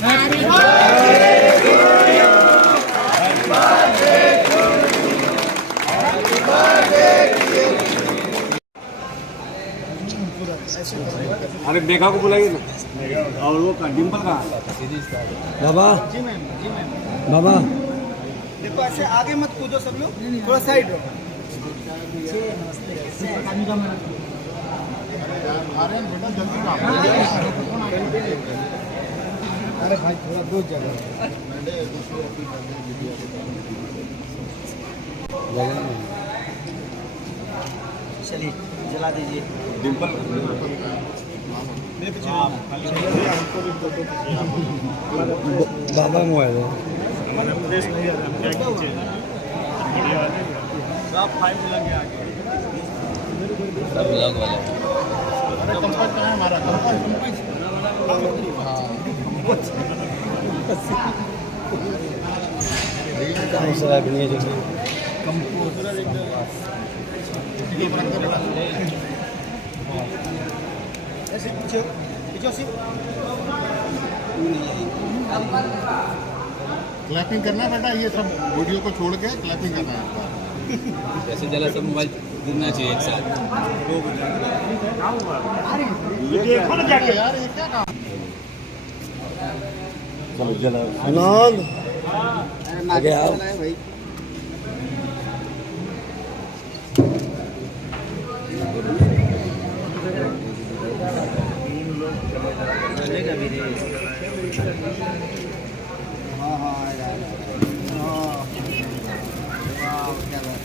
अरे मेघा को बुलाइए ना। और वो डिम्पल का बाबा बाबा देखो ऐसे आगे मत कूदो सब लोग, थोड़ा साइड रहो। अरे भाई थोड़ा दूर जगह चलिए जला दीजिए। डिम्पल बाबा मोबाइल सब ब्लॉग वाले क्लैपिंग करना है बेटा, ये सब वीडियो को छोड़ के क्लैपिंग करना है। जैसे जला सब मोबाइल गिरना चाहिए एक साथ। यार ये क्या काम? चलो जला आनंद आगे आओ। भाई चलेगा भी रे। हाँ हाँ यार क्या बात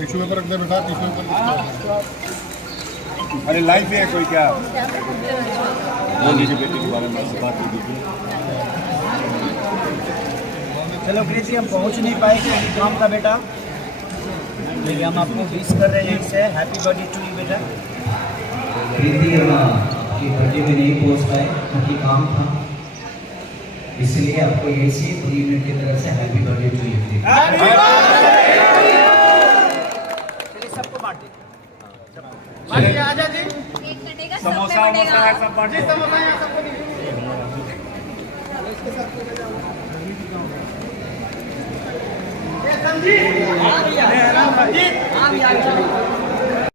टिश्यू पेपर रख दे बेटा, टिश्यू पेपर। अरे लाइव भी है कोई क्या? बेटी के बारे में बात कर दीजिए। चलो कृषि हम पहुंच नहीं पाएंगे काम का बेटा, लेकिन हम आपको विश कर रहे हैं इससे हैप्पी बर्थडे टू यू बेटा। कृति की बर्थडे में नहीं पहुंच पाए क्योंकि काम था, इसलिए आपको यही से 3 मिनट की तरफ से हैप्पी बर्थडे टू यू। सबको बांट दे। आजा जी, समोसा वमोसा है सब बांट दो। समोसा यहाँ सबको दीजिए। संजीत